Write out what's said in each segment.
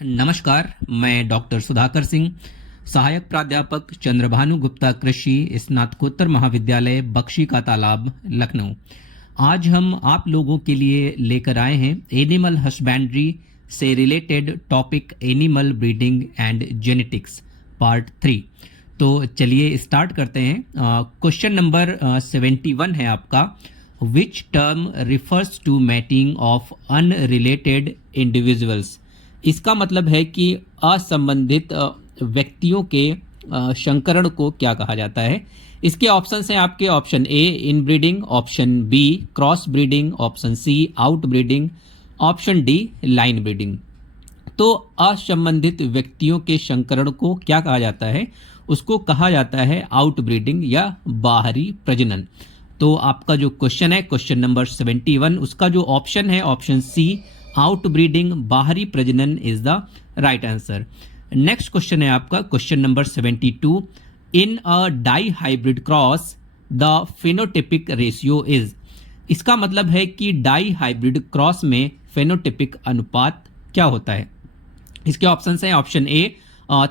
नमस्कार, मैं डॉक्टर सुधाकर सिंह, सहायक प्राध्यापक चंद्रभानु गुप्ता कृषि स्नातकोत्तर महाविद्यालय बख्शी का तालाब, लखनऊ। आज हम आप लोगों के लिए लेकर आए हैं एनिमल हस्बेंड्री से related topic animal breeding and genetics part 3। तो चलिए स्टार्ट करते हैं। क्वेश्चन नंबर 71 है आपका। Which term refers to mating of unrelated individuals. इसका मतलब है कि असंबंधित व्यक्तियों के संकरण को क्या कहा जाता है। इसके ऑप्शंस हैं आपके। Option A inbreeding, option B cross breeding, option C out breeding, option D line breeding. तो असंबंधित व्यक्तियों के संकरण को क्या कहा जाता है? उसको कहा जाता है आउट ब्रीडिंग या बाहरी प्रजनन। तो आपका जो क्वेश्चन है क्वेश्चन नंबर 71, उसका जो ऑप्शन है ऑप्शन सी आउट ब्रीडिंग, बाहरी प्रजनन is the right answer. Next question है आपका question number 72। In a dihybrid cross the phenotypic ratio is. इसका मतलब है कि डाई हाइब्रिड क्रॉस में फेनोटिपिक अनुपात क्या होता है। इसके ऑप्शन हैं option A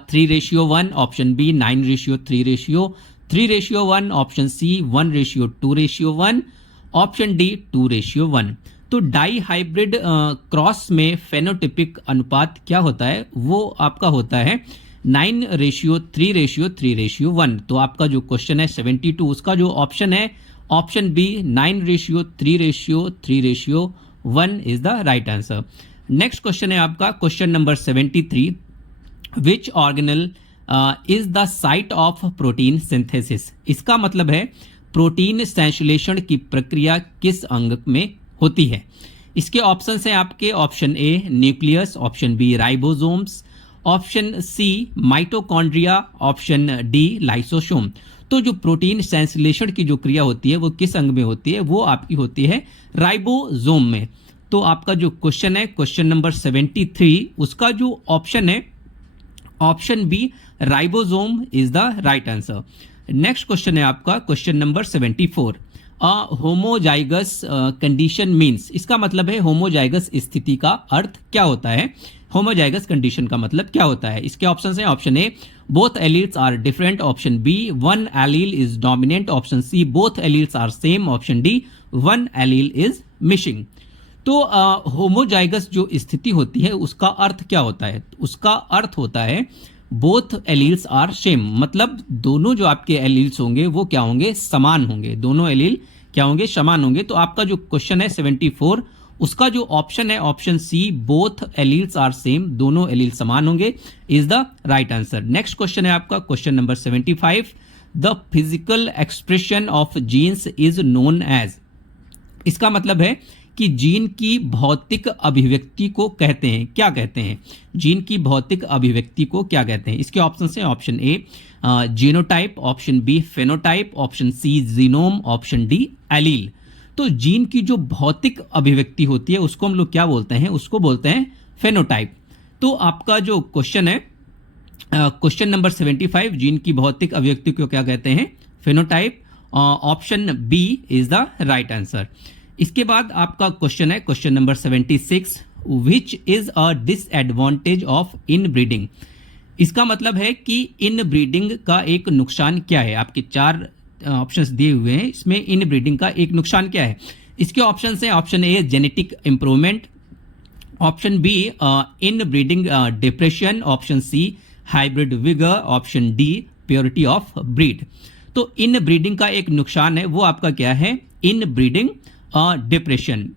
3:1, option B 9:3:3:1, option C 1:2:1, option D 2:1। तो डाई हाइब्रिड क्रॉस में फेनोटिपिक अनुपात क्या होता है? वो आपका होता है 9:3:3:1। तो आपका जो क्वेश्चन है 72, उसका जो ऑप्शन है option B 9:3:3:1 is the right answer. Next question है आपका question number 73। Which organelle is the site of protein synthesis. इसका मतलब है प्रोटीन संश्लेषण की प्रक्रिया किस अंग में होती है। इसके ऑप्शंस हैं आपके। Option A nucleus, option B ribosomes, option C mitochondria, option D lysosome. तो जो प्रोटीन संश्लेषण की जो क्रिया होती है वो किस अंग में होती है? वो आपकी होती है राइबोसोम में। तो आपका जो क्वेश्चन है क्वेश्चन नंबर 73, उसका जो ऑप्शन है option B ribosome is the right answer. Next question है आपका question number 74। Homozygous condition means. इसका मतलब है होमोजाइगस स्थिति का अर्थ क्या होता है? होमोजाइगस कंडीशन का मतलब क्या होता है? इसके ऑप्शंस हैं option A both alleles are different, option B one allele is dominant, option C both alleles are same, option D one allele is missing. तो होमोजाइगस जो स्थिति होती है उसका अर्थ क्या होता है? उसका अर्थ होता है बोथ एलील्स आर सेम, मतलब दोनों जो आपके एलील्स होंगे वो क्या होंगे? समान होंगे। दोनों एलील क्या होंगे? समान होंगे। तो आपका जो क्वेश्चन है 74, उसका जो ऑप्शन है option C both alleles are same, दोनों एलील समान होंगे, is the right answer. Next question है आपका question number 75। The physical expression of genes is known as. इसका मतलब है कि जीन की भौतिक अभिव्यक्ति को कहते हैं, क्या कहते हैं? जीन की भौतिक अभिव्यक्ति को क्या कहते हैं? इसके ऑप्शन हैं option A genotype, option B phenotype, option C genome, option D allele. तो जीन की जो भौतिक अभिव्यक्ति होती है उसको हम लोग क्या बोलते हैं? उसको बोलते हैं फेनोटाइप। तो आपका जो क्वेश्चन है क्वेश्चन नंबर 75, जीन की भौतिक अभिव्यक्ति को क्या कहते हैं? Phenotype. Option B is the right answer. इसके बाद आपका क्वेश्चन है question number 76। Which is a disadvantage of inbreeding. इसका मतलब है कि इनब्रीडिंग का एक नुकसान क्या है? आपके 4 ऑप्शंस दिए हुए हैं, इसमें इनब्रीडिंग का एक नुकसान क्या है? इसके ऑप्शंस हैं option A genetic improvement, option B inbreeding depression, option C hybrid vigour, option D purity of breed. तो इनब्रीडिंग का एक नुकसान है, वो आपका क्या है? Inbreeding depression.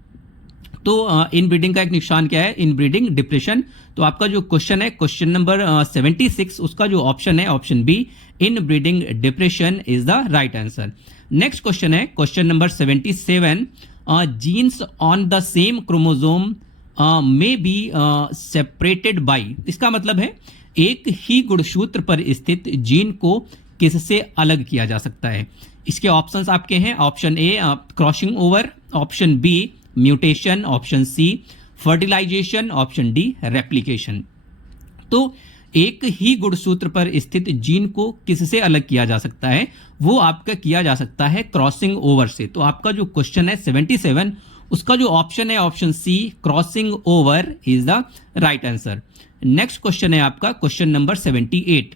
तो इनब्रीडिंग का एक नुकसान क्या है? Inbreeding depression. तो आपका जो क्वेश्चन है क्वेश्चन नंबर 76, उसका जो ऑप्शन है option B inbreeding depression is the right answer. Next question है question number 77। Genes on the same chromosome may be separated by. इसका मतलब है एक ही गुणसूत्र पर स्थित जीन को किससे अलग किया जा सकता है? इसके ऑप्शंस आपके हैं option A crossing over, option B mutation, option C fertilisation, option D replication. तो एक ही गुणसूत्र पर स्थित जीन को किससे अलग किया जा सकता है? वो आपका किया जा सकता है क्रॉसिंग ओवर से। तो आपका जो क्वेश्चन है 77, उसका जो ऑप्शन है option C crossing over is the right answer. Next question है आपका question number 78।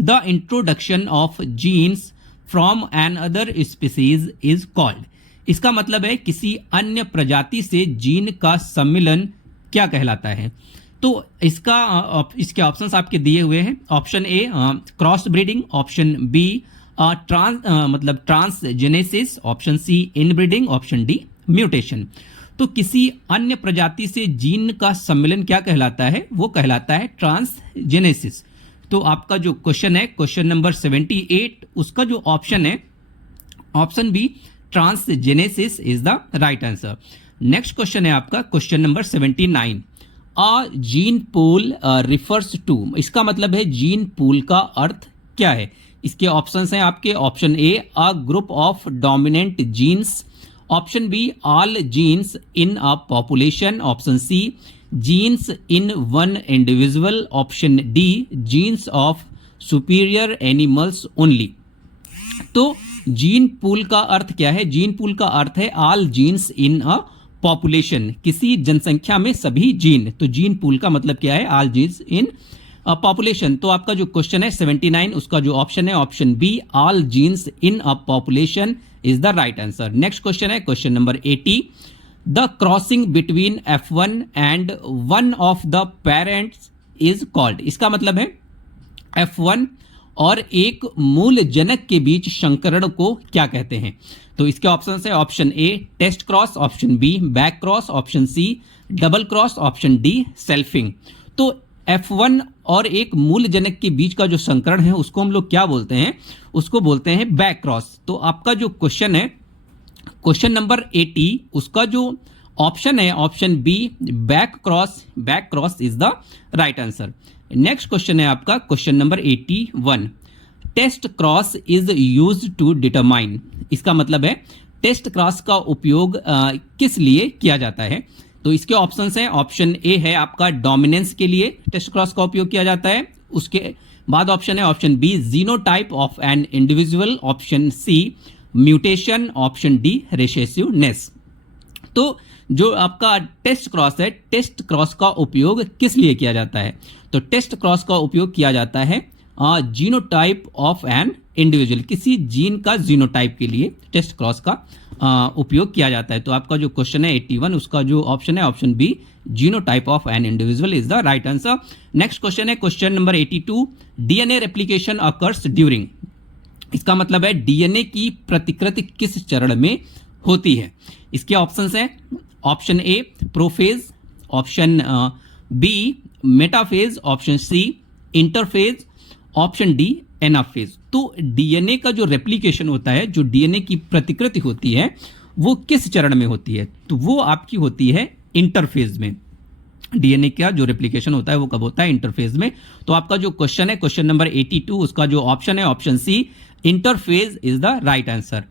The introduction of genes from another species is called. इसका मतलब है किसी अन्य प्रजाति से जीन का सम्मिलन क्या कहलाता है। तो इसके ऑप्शंस आपके दिए हुए हैं। Option A cross breeding, option B transgenesis, option C inbreeding, option D mutation. तो किसी अन्य प्रजाति से जीन का सम्मिलन क्या कहलाता है, वो कहलाता है ट्रांसजेनेसिस। तो आपका जो क्वेश्चन है क्वेश्चन नंबर 78, उसका जो ऑप्शन है option B transgenesis is the right answer. Next question है आपका question number 79। A gene pool refers to, इसका मतलब है जीन पूल का अर्थ क्या है। इसके ऑप्शंस हैं आपके। Option A a group of dominant genes, option B all genes in a population, option C genes in one individual, option D genes of superior animals only. तो जीन पूल का अर्थ क्या है। जीन पूल का अर्थ है all genes in a population, किसी जनसंख्या में सभी जीन। तो जीन पूल का मतलब क्या है, ऑल जीन्स इन पॉपुलेशन। तो आपका जो क्वेश्चन है 79, उसका जो ऑप्शन है option B all genes in a population is the right answer. Next question है question number 80। The crossing between F1 and one of the parents is called. इसका मतलब है F1 और एक मूल जनक के बीच संकरण को क्या कहते हैं। तो इसके ऑप्शन है option A test cross, option B back cross, option C double cross, option D selfing. तो F1 और एक मूल जनक के बीच का जो संकरण है उसको हम लोग क्या बोलते हैं, उसको बोलते हैं बैक क्रॉस। तो आपका जो क्वेश्चन है क्वेश्चन नंबर 80, उसका जो ऑप्शन है option B back cross is the right answer. Next question है आपका question number 81। Test cross is used to determine, इसका मतलब है टेस्ट क्रॉस का उपयोग किस लिए किया जाता है। तो इसके ऑप्शंस हैं। ऑप्शन ए है आपका डोमिनेंस के लिए टेस्ट क्रॉस का उपयोग किया जाता है। उसके बाद ऑप्शन है option B genotype of an individual, option C mutation, option D recessiveness. तो जो आपका टेस्ट क्रॉस है, टेस्ट क्रॉस का उपयोग किस लिए किया जाता है। तो टेस्ट क्रॉस का उपयोग किया जाता है जीनोटाइप ऑफ एन इंडिविजुअल, किसी जीन का जीनोटाइप के लिए टेस्ट क्रॉस का उपयोग किया जाता है। तो आपका जो क्वेश्चन है 81, उसका जो ऑप्शन है option B genotype of an individual is the right answer. Next question है question number 82। DNA replication occurs during, इसका मतलब है डीएनए की प्रतिकृति किस चरण में होती है। इसके ऑप्शंस हैं। Option A prophase, option B metaphase, option C interphase, option D anaphase. तो डीएनए का जो रेप्लिकेशन होता है, जो डीएनए की प्रतिकृति होती है, वो किस चरण में होती है। तो वो आपकी होती है इंटरफेज में। डीएनए का जो रेप्लिकेशन होता है वो कब होता है, इंटरफेज में। तो आपका जो क्वेश्चन है क्वेश्चन नंबर 82, उसका जो ऑप्शन है option C interphase is the right answer.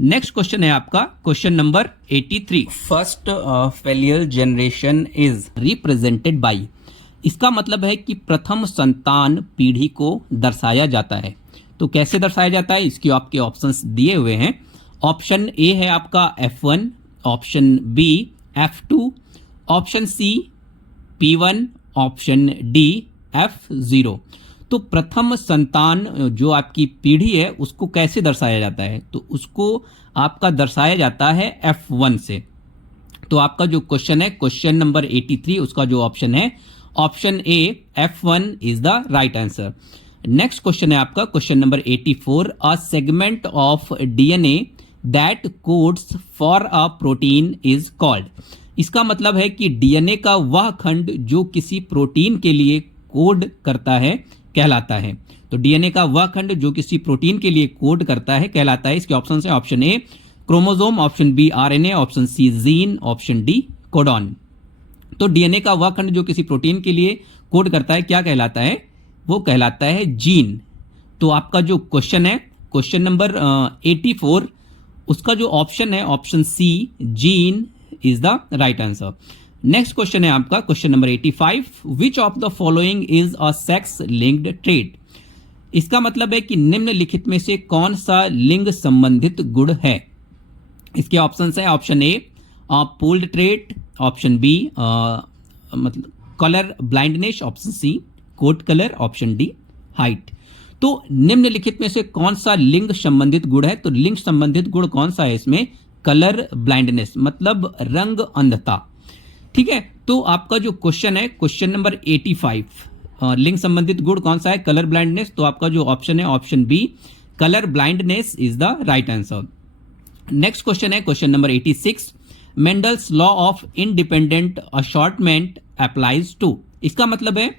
Next question है आपका question number 83। First filial generation is represented by, इसका मतलब है कि प्रथम संतान पीढ़ी को दर्शाया जाता है। तो कैसे दर्शाया जाता है, इसके आपके ऑप्शंस दिए हुए हैं। ऑप्शन ए है आपका F1, option B F2, option C P1, option D F0। तो प्रथम संतान जो आपकी पीढ़ी है उसको कैसे दर्शाया जाता है, तो उसको आपका दर्शाया जाता है F1 से। तो आपका जो क्वेश्चन है क्वेश्चन नंबर 83, उसका जो ऑप्शन है option A F1 is the right answer. Next question है आपका question number 84। A segment of DNA that codes for a protein is called, इसका मतलब है कि डीएनए का वह खंड जो किसी प्रोटीन के लिए कोड करता है कहलाता है। तो डीएनए का वह खंड जो किसी प्रोटीन के लिए कोड करता है कहलाता है। इसके ऑप्शन है option A chromosome, option B RNA, option C gene, option D codon. तो डीएनए का वह खंड जो किसी प्रोटीन के लिए कोड करता है क्या कहलाता है, वो कहलाता है जीन। तो आपका जो क्वेश्चन है क्वेश्चन नंबर 84, उसका जो ऑप्शन है option C gene is the right answer. Next question है आपका question number 85। Which of the following is a sex linked trait, इसका मतलब है कि निम्नलिखित में से कौन सा लिंग संबंधित गुण है। इसके ऑप्शन है option A polled trait, option B मतलब colour blindness, option C coat colour, option D height. तो निम्नलिखित में से कौन सा लिंग संबंधित गुण है? तो लिंग संबंधित गुण कौन सा है इसमें? कलर ब्लाइंडनेस, मतलब रंग अंधता। ठीक है, तो आपका जो क्वेश्चन है क्वेश्चन नंबर 85, लिंग संबंधित गुण कौन सा है? Colour blindness. तो आपका जो ऑप्शन है option B colour blindness is the right answer. Next question है question number 86, Mendel's law of independent assortment applies to. इसका मतलब है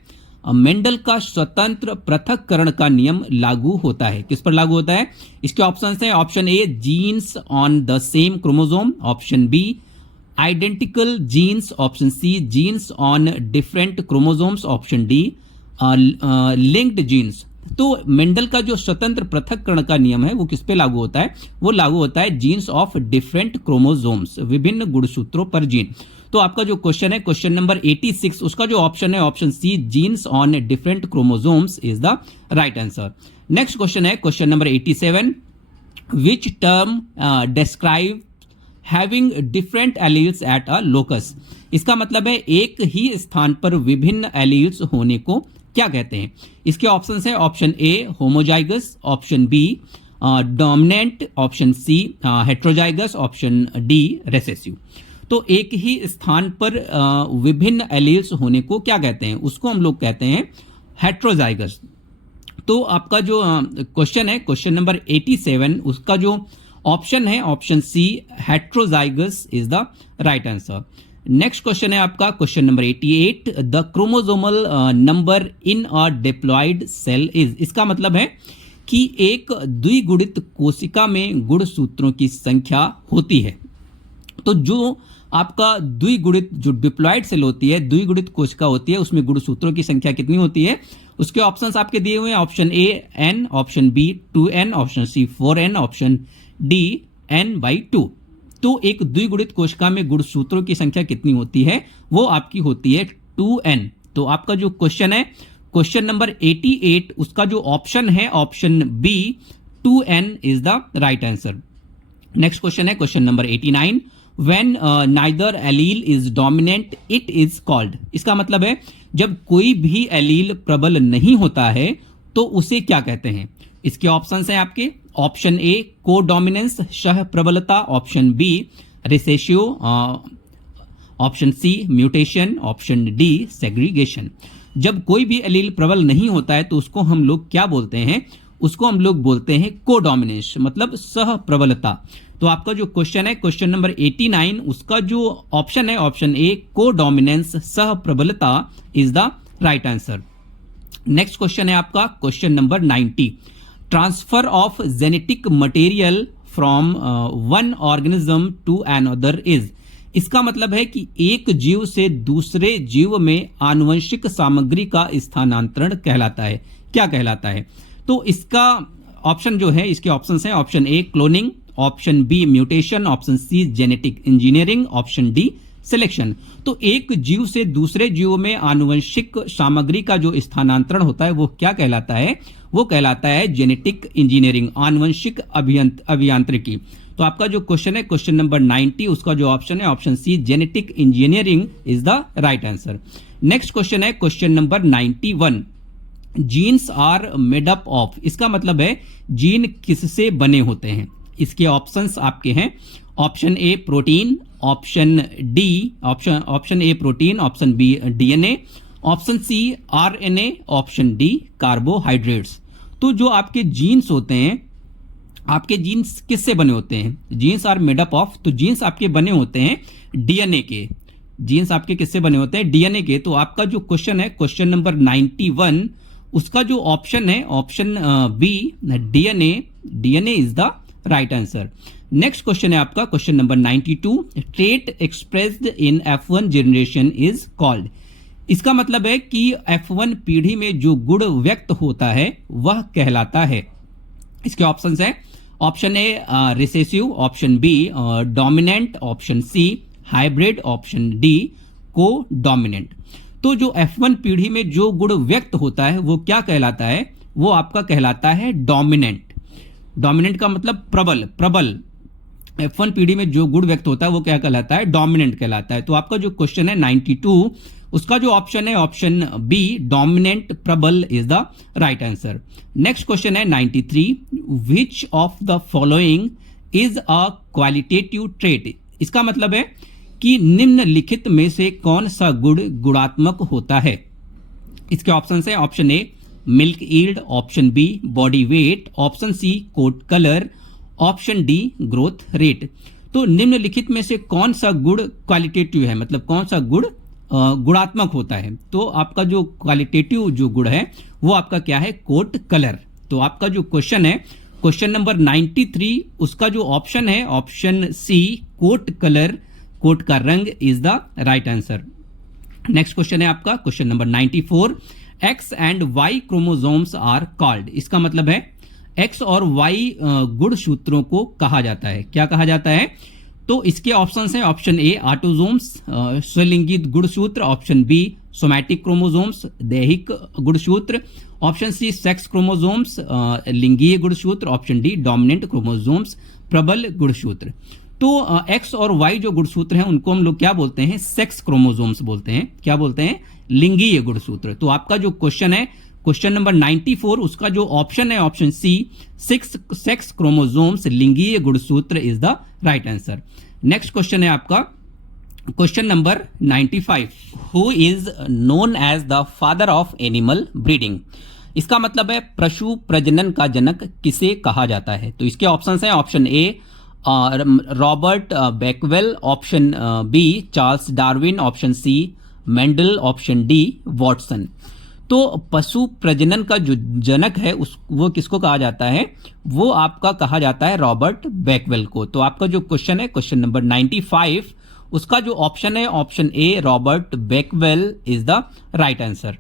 मेंडल का स्वतंत्र पृथक्करण का नियम लागू होता है। किस पर लागू होता है? इसके ऑप्शंस हैं option A genes on the same chromosome, option B identical genes, option C genes on different chromosomes, option D linked genes. तो मेंडल का जो स्वतंत्र पृथक्करण का नियम है वो किस पे लागू होता है? वो लागू होता है जीन्स ऑफ डिफरेंट क्रोमोसोम्स, विभिन्न गुणसूत्रों पर जीन। तो आपका जो क्वेश्चन है क्वेश्चन नंबर 86, उसका जो ऑप्शन है option C genes on different chromosomes is the right answer. Next question है question number 87, which term describe having different alleles at a locus. इसका मतलब है एक ही स्थान पर विभिन्न एलील्स होने को क्या कहते हैं? इसके ऑप्शन है option A homozygous, option B dominant, option C heterozygous, option D recessive. तो एक ही स्थान पर विभिन्न एलील्स होने को क्या कहते हैं? उसको हम लोग कहते हैं हेट्रोजाइगस। तो आपका जो क्वेश्चन है क्वेश्चन नंबर 87, उसका जो ऑप्शन है option C heterozygous is the right answer. Next question है आपका question number 88, the chromosomal number in a diploid cell is. इसका मतलब है कि एक द्विगुणित कोशिका में गुणसूत्रों की संख्या होती है। तो जो आपका द्विगुणित जो डिप्लॉयड सेल होती है, द्विगुणित कोशिका होती है, उसमें गुणसूत्रों की संख्या कितनी होती है? उसके ऑप्शंस आपके दिए हुए हैं option A n, option B 2n, option C 4n, option D n/2। तो एक द्विगुणित कोशिका में गुणसूत्रों की संख्या कितनी होती है? वो आपकी होती है 2n। तो आपका जो क्वेश्चन है क्वेश्चन नंबर 88, उसका जो ऑप्शन है option B 2n is the right answer. Next question है question number 89, when neither allele is dominant it is called. इसका मतलब है जब कोई भी एलील प्रबल नहीं होता है तो उसे क्या कहते हैं? इसके ऑप्शंस हैं आपके ऑप्शन ए को डोमिनेंस सह प्रबलता, option B recessive, option C mutation, option D segregation. जब कोई भी एलील प्रबल नहीं होता है तो उसको हम लोग क्या बोलते हैं? उसको हम लोग बोलते हैं को डोमिनेंस, मतलब सह प्रबलता। तो आपका जो क्वेश्चन है क्वेश्चन नंबर 89, उसका जो ऑप्शन है ऑप्शन ए को डोमिनेंस सह प्रबलता is the right answer. Next question है आपका question number 90, transfer of genetic material from one organism to another is. इसका मतलब है कि एक जीव से दूसरे जीव में आनुवंशिक सामग्री का स्थानांतरण कहलाता है। क्या कहलाता है? तो इसका ऑप्शन जो है, इसके ऑप्शंस हैं option A cloning, option B mutation, option C genetic engineering, option D selection. तो एक जीव से दूसरे जीव में आनुवंशिक सामग्री का जो स्थानांतरण होता है वो क्या कहलाता है? वो कहलाता है जेनेटिक इंजीनियरिंग, आनुवंशिक अभियांत्रिकी। तो आपका जो क्वेश्चन है क्वेश्चन नंबर 90, उसका जो ऑप्शन है option C genetic engineering is the right answer. Next question है question number 91, genes are made up of. इसका मतलब है जीन किससे बने होते हैं? इसके ऑप्शंस आपके हैं option A protein, option D option A protein, option B DNA, option C RNA, option D carbohydrates. तो जो आपके जीन्स होते हैं, आपके जीन्स किससे बने होते हैं? Genes are made up of, तो जीन्स आपके बने होते हैं डीएनए के। जीन्स आपके किससे बने होते हैं? डीएनए के। तो आपका जो क्वेश्चन है क्वेश्चन नंबर 91, उसका जो ऑप्शन है option B DNA is the right answer. Next question है आपका question number 92, trait expressed in F1 generation is called. इसका मतलब है कि F1 पीढ़ी में जो गुण व्यक्त होता है वह कहलाता है। इसके ऑप्शंस हैं option A recessive, option B dominant, option C hybrid, option D codominant. तो जो F1 पीढ़ी में जो गुण व्यक्त होता है वो क्या कहलाता है? वो आपका कहलाता है डोमिनेंट। डोमिनेंट का मतलब प्रबल। F1PD में जो गुण व्यक्त होता है वो क्या कहलाता है, डोमिनेंट कहलाता है। तो आपका जो क्वेश्चन है 92, उसका जो ऑप्शन है ऑप्शन बी, डोमिनेंट प्रबल is the right answer. Next question है 93, विच of the following is a qualitative trait. इसका मतलब है कि निम्नलिखित में से कौन सा गुण गुणात्मक होता है। इसके ऑप्शन है option A milk yield, option B body weight, option C coat colour, option D growth rate. तो निम्नलिखित में से कौन सा गुण क्वालिटेटिव है, मतलब कौन सा गुण गुणात्मक होता है। तो आपका जो क्वालिटेटिव जो गुण है वो आपका क्या है, कोट कलर। तो आपका जो क्वेश्चन है क्वेश्चन नंबर 93, उसका जो ऑप्शन है option C coat colour, coat का रंग is the right answer. Next question है आपका question number 94, X and Y chromosomes are called. इसका मतलब है एक्स और वाई गुणसूत्रों को कहा जाता है, क्या कहा जाता है। तो इसके ऑप्शंस हैं ऑप्शन ए ऑटोसोम्स, स्वलिंगी गुणसूत्र, ऑप्शन बी सोमैटिक क्रोमोसोम्स, दैहिक गुणसूत्र, ऑप्शन सी सेक्स क्रोमोसोम्स, लिंगीय गुणसूत्र, ऑप्शन डी डोमिनेंट क्रोमोसोम्स, प्रबल गुणसूत्र। तो एक्स और वाई जो गुणसूत्र हैं उनको हम लोग क्या बोलते हैं, सेक्स क्रोमोसोम्स बोलते हैं, क्या बोलते हैं, लिंगीय गुणसूत्र। तो आपका जो क्वेश्चन है क्वेश्चन नंबर 94, उसका जो ऑप्शन है ऑप्शन सी सेक्स क्रोमोसोम्स, लिंगीय गुणसूत्र is the right answer. Next question है आपका question number 95, who is known as the father of animal breeding. इसका मतलब है पशु प्रजनन का जनक किसे कहा जाता है। तो इसके ऑप्शंस हैं option A Robert Bakewell, option B Charles Darwin, option C Mendel, option D Watson. तो पशु प्रजनन का जो जनक है वो किसको कहा जाता है, वो आपका कहा जाता है रॉबर्ट बेकवेल को। तो आपका जो क्वेश्चन है क्वेश्चन नंबर 95, उसका जो ऑप्शन है option A Robert Bakewell is the right answer.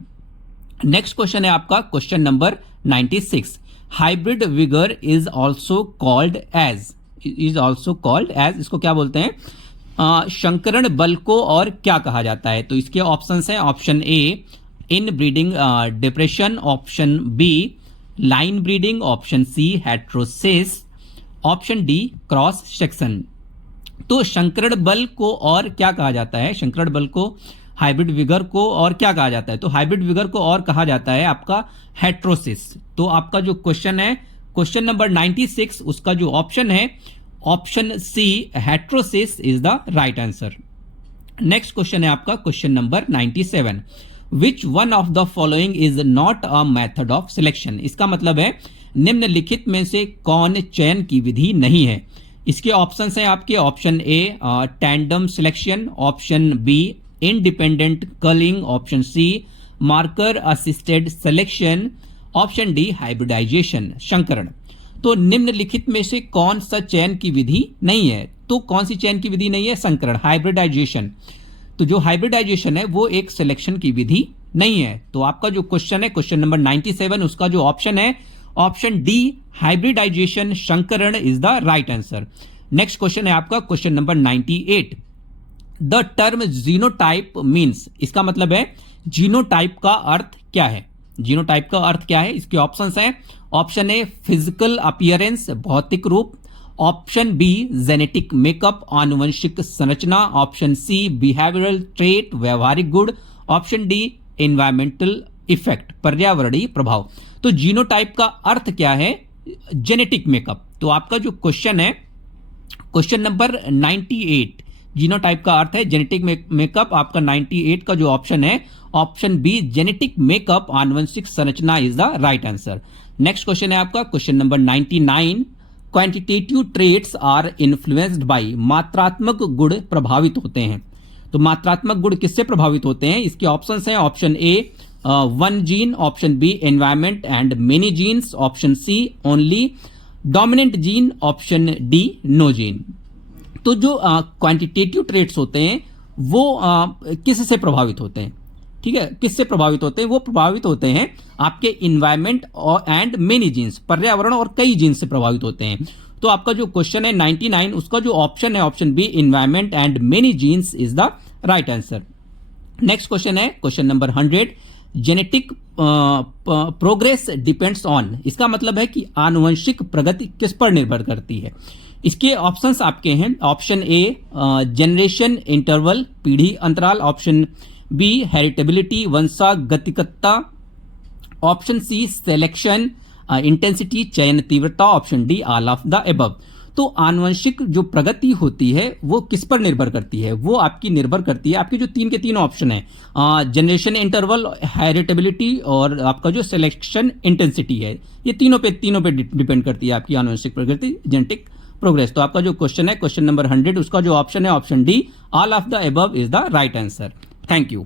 Next question है आपका question number 96, hybrid vigour is also called as, इसको क्या बोलते हैं, शंकरण बल को और क्या कहा जाता है। तो इसके ऑप्शंस हैं option A inbreeding depression, option B line breeding, option C heterosis, option D cross section. तो शंकरण बल को और क्या कहा जाता है, शंकरण बल को, हाइब्रिड विगर को और क्या कहा जाता है। तो हाइब्रिड विगर को और कहा जाता है आपका हेट्रोसिस। तो आपका जो क्वेश्चन है क्वेश्चन नंबर 96, उसका जो ऑप्शन है option C heterosis is the right answer. Next question है आपका question number 97, which one of the following is not a method of selection. इसका मतलब है निम्नलिखित में से कौन चयन की विधि नहीं है। इसके ऑप्शंस हैं आपके option A tandem selection, option B independent culling, option C marker assisted selection, option D hybridization शंकरण। तो निम्नलिखित में से कौन सा चयन की विधि नहीं है। तो कौन सी चयन की विधि नहीं है, संकरण, हाइब्रिडाइजेशन। तो जो हाइब्रिडाइजेशन है वो एक सिलेक्शन की विधि नहीं है। तो आपका जो क्वेश्चन है क्वेश्चन नंबर 97, उसका जो ऑप्शन है ऑप्शन डी हाइब्रिडाइजेशन शंकरण is the right answer. Next question है आपका question number 98, the term genotype means. इसका मतलब है जीनोटाइप का अर्थ क्या है, जीनोटाइप का अर्थ क्या है। इसके ऑप्शंस हैं ऑप्शन ए फिजिकल अपीयरेंस, भौतिक रूप, ऑप्शन बी जेनेटिक मेकअप, आनुवंशिक संरचना, ऑप्शन सी बिहेवियरल ट्रेट, व्यवहारिक गुण, ऑप्शन डी एनवायरमेंटल इफेक्ट, पर्यावरणीय प्रभाव। तो जीनोटाइप का अर्थ क्या है, जेनेटिक मेकअप। तो आपका जो क्वेश्चन है क्वेश्चन नंबर 98, जीनोटाइप का अर्थ है जेनेटिक मेकअप। आपका 98 का जो ऑप्शन है ऑप्शन बी जेनेटिक मेकअप, आनुवंशिक संरचना is the right answer. Next question है आपका question number 99, quantitative traits are influenced by. मात्रात्मक गुण प्रभावित होते हैं। तो मात्रात्मक गुण किससे प्रभावित होते हैं। इसके ऑप्शंस हैं option A one gene, option B environment and many genes, option C only dominant gene, option D no gene. तो जो क्वांटिटेटिव ट्रेट्स होते हैं वो किससे प्रभावित होते हैं, ठीक है, किससे प्रभावित होते हैं, वो प्रभावित होते हैं आपके इन्वायरमेंट और एंड मेनी जीन्स, पर्यावरण और कई जीन्स से प्रभावित होते हैं। तो आपका जो क्वेश्चन है 99, उसका जो ऑप्शन है option B environment and many genes is the right answer. Next question है question number 100, genetic progress depends on, इसका मतलब है कि आनुवंशिक प्रगति किस पर निर्भर करती है। इसके ऑप्शंस आपके हैं, ऑप्शन ए जनरेशन इंटरवल, पीढ़ी अंतराल, ऑप्शन बी हेरिटेबिलिटी वंशागतिकता, ऑप्शन सी सिलेक्शन इंटेंसिटी चयन तीव्रता, option D all of the above. तो आनुवंशिक जो प्रगति होती है वो किस पर निर्भर करती है, वो आपकी निर्भर करती है, आपके जो तीन के तीन ऑप्शन है, जनरेशन इंटरवल, हेरिटेबिलिटी और आपका जो सिलेक्शन इंटेंसिटी है, ये तीनों पे डिपेंड करती है आपकी आनुवंशिक प्रगति, जेनेटिक प्रोग्रेस। तो आपका जो क्वेश्चन है, क्वेश्चन नंबर 100, उसका जो ऑप्शन है option D all of the above is the right answer. Thank you.